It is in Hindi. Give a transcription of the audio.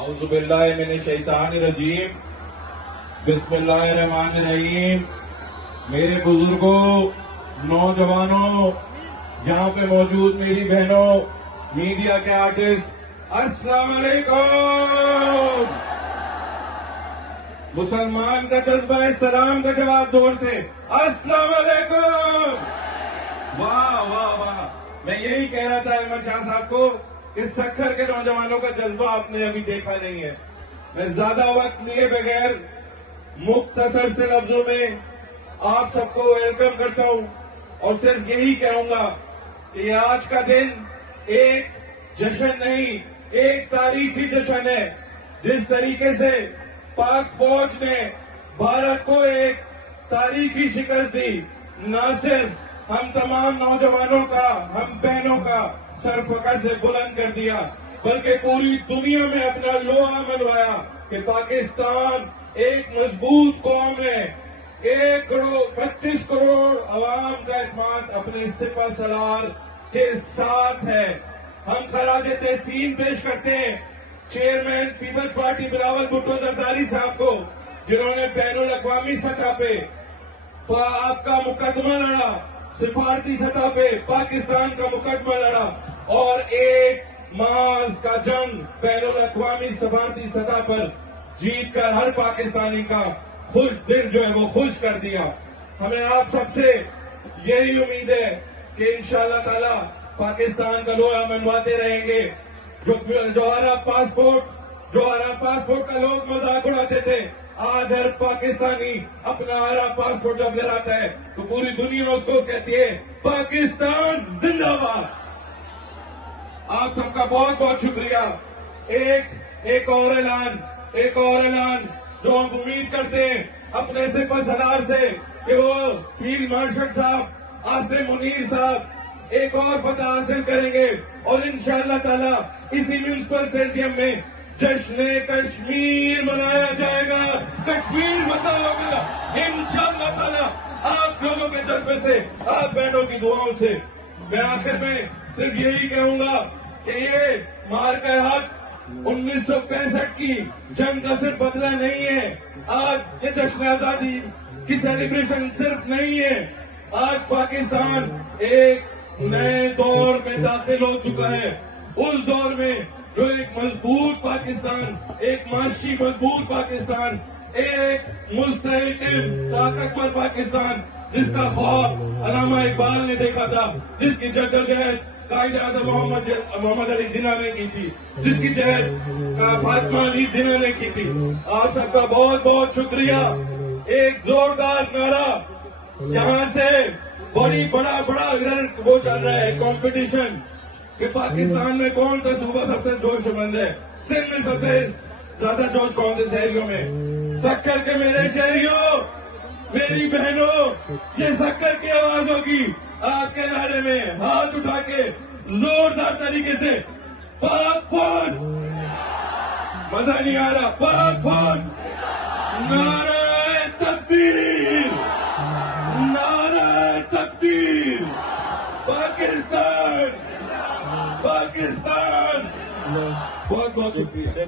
औज़ुबिल्लाहि मिनश्शैतानिर्रजीम, बिस्मिल्लाहिर्रहमानिर्रहीम। मेरे बुजुर्गों, नौजवानों, यहाँ पे मौजूद मेरी बहनों, मीडिया के आर्टिस्ट, अस्सलाम वालेकुम। मुसलमान का जज्बा है सलाम का जवाब जोर से, अस्सलाम वालेकुम। वाह वाह वाह। मैं यही कह रहा था अहमद शाह साहब को कि सक्खर के नौजवानों का जज्बा आपने अभी देखा नहीं है। मैं ज्यादा वक्त लिए बगैर मुख्तसर से लफ्जों में आप सबको वेलकम करता हूं और सिर्फ यही कहूंगा कि ये आज का दिन एक जश्न नहीं, एक तारीखी जश्न है। जिस तरीके से पाक फौज ने भारत को एक तारीखी शिकस्त दी, न सिर्फ हम तमाम नौजवानों का, हम बहनों का सर फकर से बुलंद कर दिया, बल्कि पूरी दुनिया में अपना लोहा मनवाया कि पाकिस्तान एक मजबूत कौम है। 1.25 करोड़ अवाम का एतमाद अपने सिपा सलार के साथ है। हम खराज तहसीन पेश करते हैं chairman People's Party Bilawal Bhutto Zardari साहब को, जिन्होंने बैनुल अक़वामी सतह पे आपका मुकदमा लड़ा, सिफारती सतह पे पाकिस्तान का मुकदमा लड़ा और एक माज का जंग बैनुल अक़वामी सिफारती सतह पर जीत कर हर पाकिस्तानी का खुश दिल जो है वो खुश कर दिया। हमें आप सबसे यही उम्मीद है कि इंशाअल्लाह ताला पाकिस्तान का लोहा मनवाते रहेंगे। जो अरब पासपोर्ट का लोग मजाक उड़ाते थे, आज हर पाकिस्तानी अपना अरब पासपोर्ट जब लहराता है तो पूरी दुनिया उसको कहती है पाकिस्तान जिंदाबाद। आप सबका बहुत बहुत शुक्रिया। एक और ऐलान जो हम उम्मीद करते हैं अपने सिपा सलार से कि वो फील्ड मार्शल साहब आसिम मुनीर साहब एक और फतह हासिल करेंगे और इंशाअल्लाह ताला इसी म्यूनिसिपल स्टेडियम में जश्न कश्मीर मनाया जाएगा। कश्मीर फतह होगा इंशाअल्लाह ताला आप लोगों के जज्बे से, आप बहनों की दुआओं से। मैं आखिर में सिर्फ यही कहूंगा कि ये मार का हक 1965 की जंग का सिर्फ बदला नहीं है। आज ये जश्न आजादी की सेलिब्रेशन सिर्फ नहीं है। आज पाकिस्तान एक नए दौर में दाखिल हो चुका है। उस दौर में जो एक मजबूत पाकिस्तान, एक माशी मजबूत पाकिस्तान, एक मुस्तहकम ताकतवर पाकिस्तान, जिसका ख्वाब अल्लामा इकबाल ने देखा था, जिसकी जद्दोजहद कायद-ए-आज़म मोहम्मद अली जिन्ना ने की थी, जिसकी जहद फातिमा अली जिन्ना ने की थी। आप सबका बहुत बहुत शुक्रिया। एक जोरदार नारा यहाँ से बड़ा इधर वो चल रहा है कंपटीशन कि पाकिस्तान में कौन सा सूबा सबसे जोशमंद है। सिंध में सबसे ज्यादा जोश कौन से शहरियों में? सक्कर के मेरे शहरियों, मेरी बहनों, ये सक्कर की आवाज होगी। आपके नारे में हाथ उठा के जोरदार तरीके से पाक फौज, मजा नहीं आ रहा, पाक फौज, नारे तकबीर, नारे तकबीर, पाकिस्तान, पाकिस्तान। बहुत बहुत शुक्रिया।